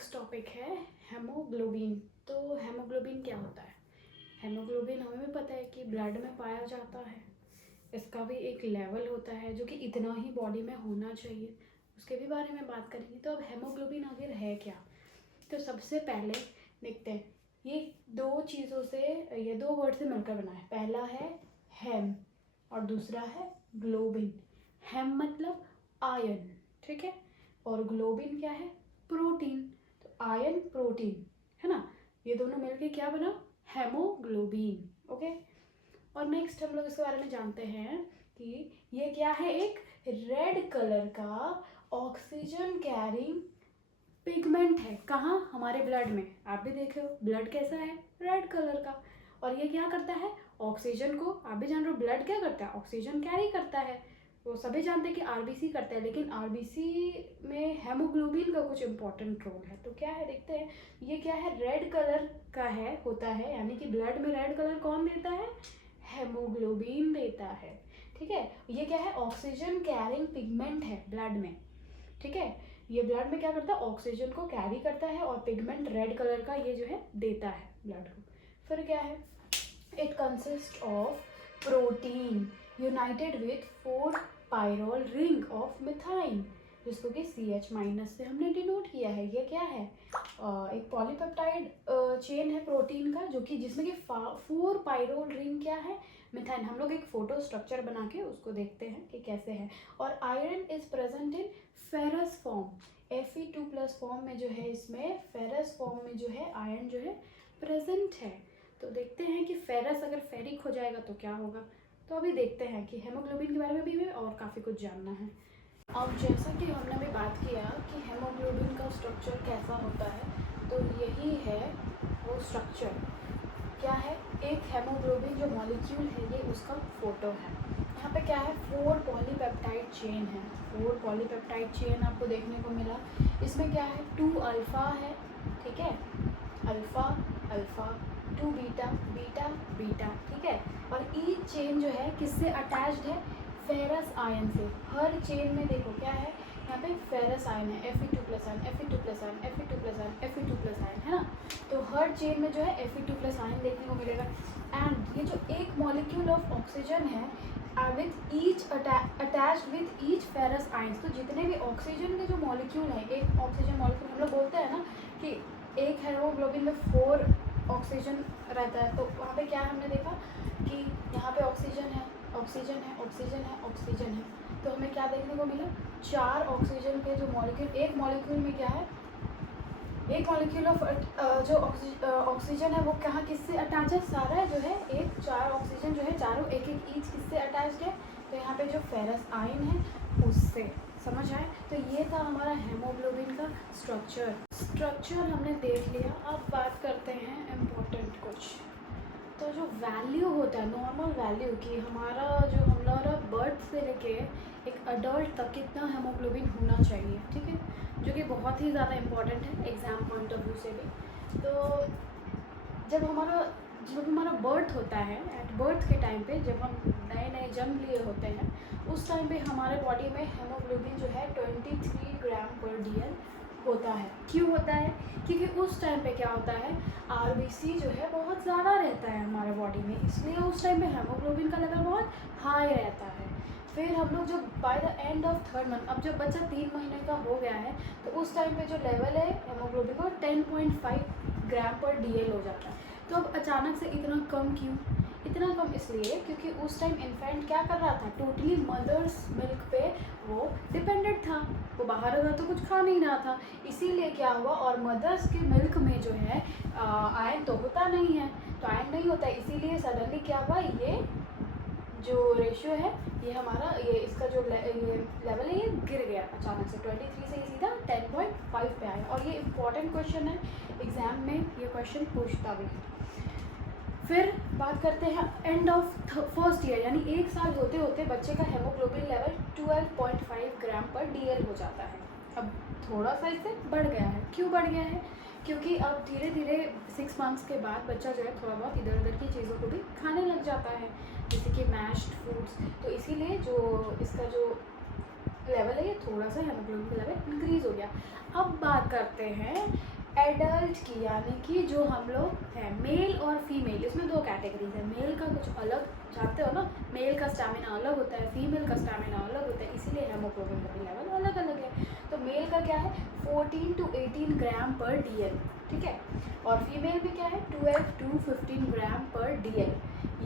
Next topic है haemoglobin. तो haemoglobin क्या होता है? हेमोग्लोबिन हमें भी पता है कि ब्लड में पाया जाता है। इसका भी एक लेवल होता है जो कि इतना ही बॉडी में होना चाहिए, उसके भी बारे में बात करेंगे। तो अब हेमोग्लोबिन आखिर है क्या? तो सबसे पहले देखते हैं, ये दो चीज़ों से, ये दो वर्ड से मिलकर बना है। पहला है हेम और दूसरा है ग्लोबिन। हेम मतलब आयन, ठीक है, और ग्लोबिन क्या है? प्रोटीन। तो आयन प्रोटीन है ना, ये दोनों मिलके क्या बना? हेमोग्लोबिन। ओके। और नेक्स्ट हम लोग इसके बारे में जानते हैं कि ये क्या है? एक रेड कलर का ऑक्सीजन कैरिंग पिगमेंट है। कहाँ? हमारे ब्लड में। आप भी देखे हो ब्लड कैसा है? रेड कलर का। और ये क्या करता है? ऑक्सीजन को, आप भी जान रहे हो ब्लड क्या करता है? ऑक्सीजन कैरी करता है। तो सभी जानते हैं कि आरबीसी करता है, लेकिन आरबीसी में हेमोग्लोबिन का कुछ इंपॉर्टेंट रोल है। तो क्या है देखते हैं, ये क्या है? रेड कलर का है, होता है, यानी कि ब्लड में रेड कलर कौन देता है? हेमोग्लोबिन देता है। ठीक है, ये क्या है? ऑक्सीजन कैरिंग पिगमेंट है ब्लड में। ठीक है, ये ब्लड में क्या करता है? ऑक्सीजन को कैरी करता है और पिगमेंट रेड कलर का ये जो है देता है ब्लड को। फिर क्या है? It consist of protein united with 4 pyrrole ring of methine, जिसको कि CH- से हमने डिनोट किया है। ये क्या है? एक पॉलीपेप्टाइड चेन है प्रोटीन का, जो कि जिसमें कि 4 पायरोल रिंग क्या है? मिथाइन। हम लोग एक फोटो स्ट्रक्चर बना के उसको देखते हैं कि कैसे है। और iron is present in ferrous form, Fe2+ form में जो है, इसमें फेरस फॉर्म में जो है आयरन जो है प्रेजेंट है। तो देखते हैं कि फेरस अगर फेरिक हो जाएगा तो क्या होगा। तो अभी देखते हैं कि हेमोग्लोबिन के बारे में भी हमें और काफ़ी कुछ जानना है। अब जैसा कि हमने अभी बात किया कि हेमोग्लोबिन का स्ट्रक्चर कैसा होता है, तो यही है वो स्ट्रक्चर। क्या है? एक हेमोग्लोबिन जो मॉलिक्यूल है, ये उसका फोटो है। यहाँ पे क्या है? 4 पॉलीपेप्टाइड चेन है। 4 पॉलीपेप्टाइड चेन आपको देखने को मिला। इसमें क्या है? 2 अल्फा है, ठीक है, alpha alpha, 2 beta beta beta, ठीक है। और ईच चेन जो है किससे अटैच्ड है? फेरस आयन से। हर चेन में देखो क्या है, यहाँ पे फेरस आयन है, Fe2+ ion, Fe2+ ion, Fe2+ ion, Fe2+ ion, है ना। तो हर चेन में जो है Fe2+ आयन देखने को मिलेगा। एंड ये जो एक मॉलिक्यूल ऑफ ऑक्सीजन है with each attached with each ferrous ion, तो जितने भी ऑक्सीजन के जो मॉलिक्यूल हैं, एक ऑक्सीजन मॉलिक्यूल, हम लोग बोलते हैं ना कि एक हेमोग्लोबिन में 4 ऑक्सीजन रहता है। तो वहाँ पे क्या हमने देखा कि यहाँ पे ऑक्सीजन है, ऑक्सीजन है, ऑक्सीजन है, ऑक्सीजन है। तो हमें क्या देखने को मिला? 4 ऑक्सीजन के जो मॉलिक्यूल, एक मॉलिक्यूल में क्या है? एक मॉलिक्यूल ऑफ जो ऑक्सीजन है वो कहाँ किससे अटैच है? सारा जो है एक 4 ऑक्सीजन जो है, चारों एक एक ईच किससे अटैच्ड है? तो यहाँ पे जो फेरस आयन है उससे। समझ आए? तो ये था हमारा हेमोग्लोबिन का स्ट्रक्चर हमने देख लिया। अब बात करते हैं इम्पोर्टेंट कुछ। तो जो वैल्यू होता है, नॉर्मल वैल्यू की, हमारा जो हमारा बर्थ से लेके एक अडल्ट तक कितना हेमोग्लोबिन होना चाहिए, ठीक है, जो कि बहुत ही ज़्यादा इम्पॉर्टेंट है एग्ज़ाम पॉइंट ऑफ व्यू से भी। तो जब हमारा बर्थ होता है, एट बर्थ के टाइम पे, जब हम नए नए जन्म लिए होते हैं, उस टाइम पे हमारे बॉडी में हेमोग्लोबिन जो है 23 ग्राम/dl होता है। क्यों होता है? क्योंकि उस टाइम पे क्या होता है, आरबीसी जो है बहुत ज़्यादा रहता है हमारे बॉडी में, इसलिए उस टाइम पे हेमोग्लोबिन का लेवल बहुत हाई रहता है। फिर हम लोग जब by the end of 3rd month, अब जब बच्चा 3 महीने का हो गया है, तो उस टाइम पे जो लेवल है हेमोग्लोबिन का 10.5 ग्राम/dl हो जाता है। तो अब अचानक से इतना कम क्यों? इतना कम इसलिए क्योंकि उस टाइम इन्फेंट क्या कर रहा था? टोटली मदर्स मिल्क पे वो डिपेंडेंट था, वो बाहर का तो कुछ खा नहीं रहा था, इसीलिए क्या हुआ, और मदर्स के मिल्क में जो है आयरन तो होता नहीं है, तो आयरन नहीं होता है, इसीलिए सडनली क्या हुआ, ये जो रेशियो है, ये हमारा, ये इसका जो ये लेवल है, ये गिर गया अचानक से। 23 से सीधा 10.5 पे आया। और ये इम्पॉर्टेंट क्वेश्चन है, एग्ज़ाम में ये क्वेश्चन पूछता भी है। फिर बात करते हैं एंड ऑफ 1st ईयर, यानी 1 साल होते होते बच्चे का हेमोग्लोबिन लेवल 12.5 ग्राम/dl हो जाता है। अब थोड़ा सा इससे बढ़ गया है। क्यों बढ़ गया है? क्योंकि अब धीरे धीरे 6 मंथ्स के बाद बच्चा जो है थोड़ा बहुत इधर उधर की चीज़ों को भी खाने लग जाता है, जैसे कि मैश्ड फूड्स। तो इसीलिए जो इसका जो लेवल है ये थोड़ा सा हेमोग्लोबिन का लेवल इंक्रीज हो गया। अब बात करते हैं एडल्ट की, यानी कि जो हम लोग हैं मेल और फीमेल, इसमें दो कैटेगरीज है। मेल का कुछ अलग जानते हो ना, मेल का स्टैमिना अलग होता है, फीमेल का स्टैमिना अलग होता है, इसीलिए हेमोग्लोबिन का भी लेवल अलग अलग है। तो मेल का क्या है 14 to 18 ग्राम पर DL, ठीक है, और फीमेल में क्या है 12 to 15 ग्राम पर DL।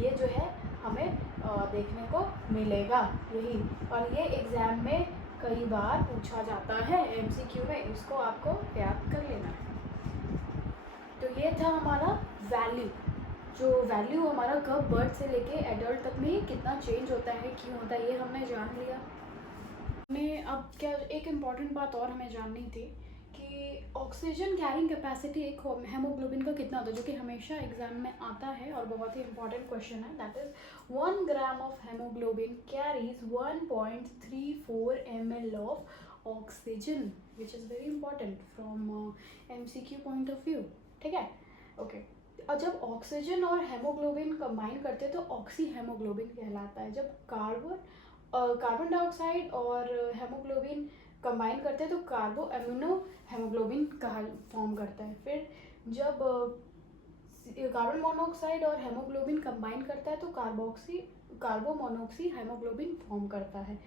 ये जो है हमें देखने को मिलेगा यही, और ये एग्ज़ाम में कई बार पूछा जाता है MCQ में, इसको आपको याद कर लेना है। तो ये था हमारा वैल्यू, जो वैल्यू हमारा कब बर्थ से लेके एडल्ट तक में कितना चेंज होता है, क्यों होता है, ये हमने जान लिया। हमें अब क्या एक इम्पॉर्टेंट बात और हमें जाननी थी कि ऑक्सीजन कैरिंग कैपेसिटी एक हेमोग्लोबिन का कितना होता है, जो कि हमेशा एग्जाम में आता है और बहुत ही इंपॉर्टेंट क्वेश्चन है। That is 1 gram of haemoglobin carries 1.34 ml of oxygen, which is very important from MCQ point of view, ठीक है, ओके। और जब ऑक्सीजन और हेमोग्लोबिन कंबाइन करते हैं तो ऑक्सी हेमोग्लोबिन कहलाता है। जब कार्बन डाइऑक्साइड और हेमोग्लोबिन कंबाइन करते हैं तो कार्बो एमिनो हेमोग्लोबिन कहा फॉर्म करता है। फिर जब कार्बन मोनोऑक्साइड और हेमोग्लोबिन कंबाइन करता है तो कार्बो मोनोऑक्सी हेमोग्लोबिन फॉर्म करता है।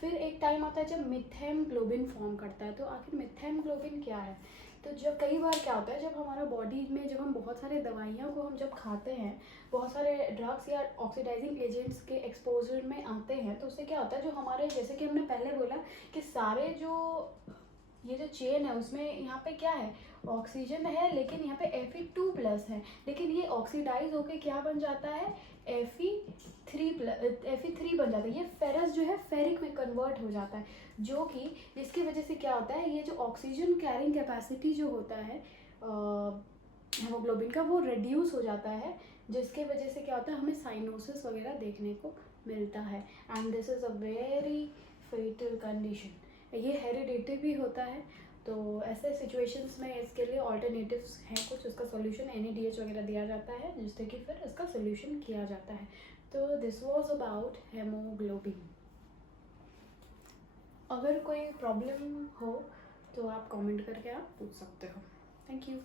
फिर एक टाइम आता है जब मिथेन ग्लोबिन फॉर्म करता है। तो आखिर मिथेन ग्लोबिन क्या है, तो जब कई बार क्या होता है जब हमारा बॉडी में जब हम बहुत सारे दवाइयों को हम जब खाते हैं, बहुत सारे ड्रग्स या ऑक्सीडाइजिंग एजेंट्स के एक्सपोजर में आते हैं, तो उससे क्या होता है जो हमारे, जैसे कि हमने पहले बोला कि सारे जो ये जो चेन है उसमें यहाँ पे क्या है ऑक्सीजन है, लेकिन यहाँ पे Fe2+ है, लेकिन ये ऑक्सीडाइज होके क्या बन जाता है Fe3 बन जाता है। ये फेरस जो है फेरिक में कन्वर्ट हो जाता है, जो कि जिसकी वजह से क्या होता है ये जो ऑक्सीजन कैरिंग कैपेसिटी जो होता है हेमोग्लोबिन का वो रिड्यूस हो जाता है, जिसके वजह से क्या होता है हमें साइनोसिस वगैरह देखने को मिलता है। And this is a very fatal condition. ये हेरिडेटरी भी होता है। तो ऐसे सिचुएशंस में इसके लिए ऑल्टरनेटिव्स हैं कुछ, उसका सोल्यूशन NADH वगैरह दिया जाता है, जिससे कि फिर इसका सोल्यूशन किया जाता है। तो दिस वाज अबाउट हेमोग्लोबिन। अगर कोई प्रॉब्लम हो तो आप कमेंट करके आप पूछ सकते हो। Thank you.